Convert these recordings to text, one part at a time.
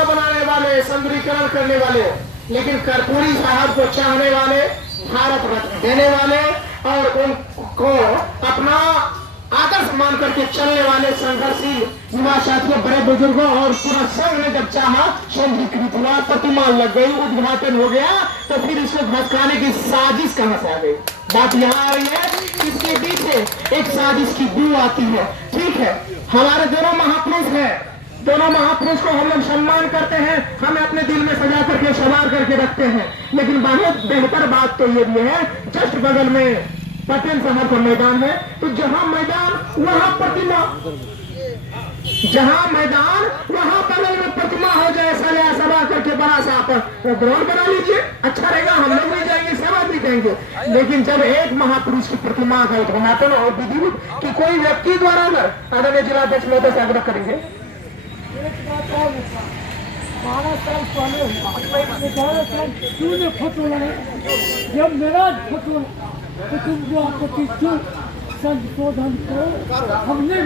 माला बनाने वाले, सुंदरीकरण करने वाले, लेकिन कर्पूरी साहब को चाहने वाले, भारत रत्न देने वाले और उनको अपना आदर्श मान करके चलने वाले संघर्षशील युवा साथियों, बड़े बुजुर्गों और पूरा संघ ने जब चाहा, सुंदरीकृत हुआ, प्रतिमा लग गई, उद्घाटन हो गया, तो फिर इसको भटकाने की साजिश कहां से आ गई? बात यहाँ आ रही है, इसके पीछे एक साजिश की बू आती है। ठीक है, हमारे दोनों महापुरुष हैं, दोनों महापुरुष को हम लोग सम्मान करते हैं, हमें अपने दिल में सजा करके सवार करके रखते हैं, लेकिन बहुत बेहतर बात तो ये भी है, जस्ट बगल में पटेल साहब का मैदान है, तो जहां मैदान वहां प्रतिमा, जहां मैदान वहां बगल में प्रतिमा हो जाए, सजा सभा करके बड़ा सा ग्राउंड बना लीजिए, अच्छा रहेगा, हम लोग भी जाएंगे, सेवा भी देंगे। लेकिन जब एक महापुरुष की प्रतिमा का उद्घाटन और विधि कि कोई व्यक्ति द्वारा आदरणीय जिलाध्यक्ष महोदय से आग्रह करेंगे। एक बात और 12 साल पहले 11 साल क्यों ने फोटो लगाया, जब मेरा फोटो आपत्ति क्यों संशोधन को हमने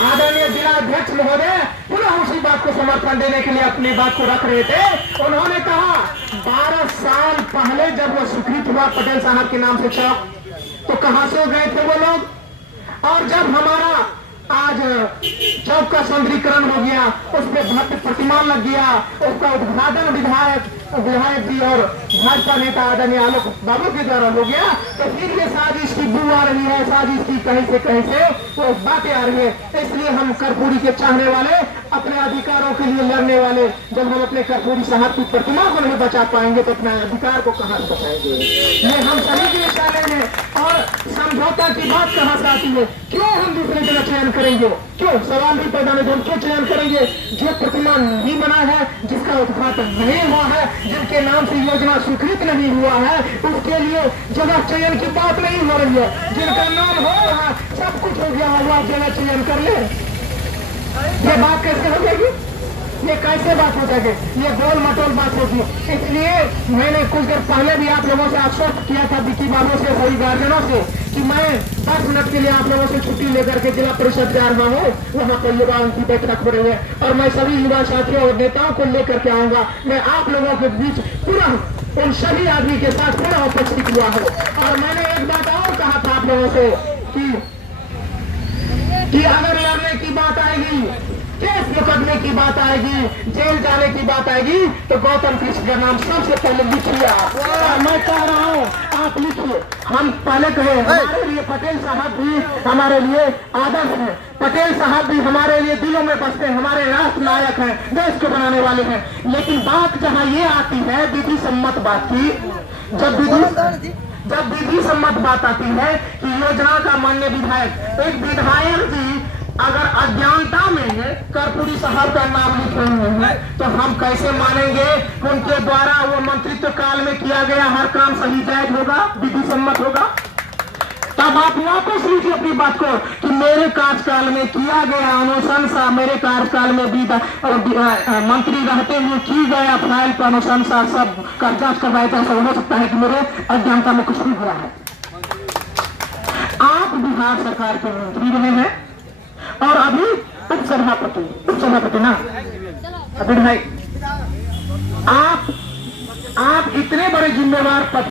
आदरणीय जिलाध्यक्ष महोदय पुनः उसी बात को समर्थन देने के लिए अपनी बात को रख रहे थे। उन्होंने कहा 12 साल पहले जब वो स्वीकृत हुआ पटेल साहब के नाम से चौक, तो कहां से गए थे वो लोग, और जब हमारा आज चौक का सुंदरीकरण हो गया, उसमें भव्य प्रतिमा लग गया, उसका उद्घाटन विधायक जी और भाजपा नेता आदरणीय आलोक बाबू के द्वारा हो गया, तो फिर ये साजिश की बू आ रही है, साजिश की कहीं से वो बातें आ रही है। इसलिए हम कर्पूरी के चाहने वाले, अपने अधिकारों के लिए लड़ने वाले, जब हम अपने कर्पूरी साहब की प्रतिमा को नहीं बचा पाएंगे तो अपने अधिकार को कहां से बचाएंगे? ये हम सभी के विचार में, और समझौता की बात कहां से आती है? क्यों हम दूसरे जगह चयन करेंगे? क्यों? सवाल भी पैदा नहीं, हम क्यों चयन करेंगे? जो प्रतिमा नहीं बना है, जिसका उद्घाटन नहीं हुआ है, जिनके नाम से योजना स्वीकृत नहीं हुआ है, उसके लिए जगह चयन की बात नहीं हो रही है। जिनका नाम हो रहा है, सब कुछ हो गया हुआ, जगह चयन कर ले, ये बात कैसे हो जाएगी? ये कैसे बात हो जाएगी? ये गोल मटोल बात होगी। इसलिए मैंने कुछ देर पहले भी आप लोगों से आश्वस्त किया था, विकी बाबू से, सभी गार्जियनों से, कि मैं 10 मिनट के लिए आप लोगों से छुट्टी लेकर के जिला परिषद जा रहा हूँ, वहाँ पर युवा उनकी बैठक हो रही है, और मैं सभी युवा साथियों और नेताओं को लेकर के आऊंगा। मैं आप लोगों के बीच पुनः उन सभी आदमी के साथ पुनः उपस्थित हुआ हूँ। और मैंने एक बात और कहा था आप लोगों से कि अगर लड़ने की बात आएगी, केस मुकदमे की बात आएगी, जेल जाने की बात आएगी, तो गौतम कृष्ण का नाम सबसे पहले लिखिए। और मैं कह रहा हूँ, आप लिखिए। हम पहले कहे, हमारे लिए पटेल साहब भी हमारे लिए आदर्श हैं, पटेल साहब भी हमारे लिए दिलों में बसते हैं, हमारे राष्ट्र नायक हैं, देश को बनाने वाले हैं। लेकिन बात जहाँ ये आती है विधि सम्मत बात की, जब विधि सम्मत बात आती है कि योजना का मान्य विधायक, एक विधायक जी अगर अज्ञानता में कर्पूरी साहब का नाम लिख रहे हैं, तो हम कैसे मानेंगे उनके द्वारा वो मंत्रित्व काल में किया गया हर काम सही जायज होगा, विधि सम्मत होगा? तब आप वापस लीजिए अपनी बात को कि मेरे कार्यकाल में किया गया अनुशंसा, मेरे कार्यकाल में भी मंत्री रहते हुए की गया फाइल पर अनुशंसा सब का जांच करवाया जा सकता, हो सकता है कि मेरे अज्ञानता में कुछ भी हुआ है। आप बिहार सरकार के मंत्री रहे हैं और अभी उपसभापति ना अभी भाई, आप इतने बड़े जिम्मेवार पद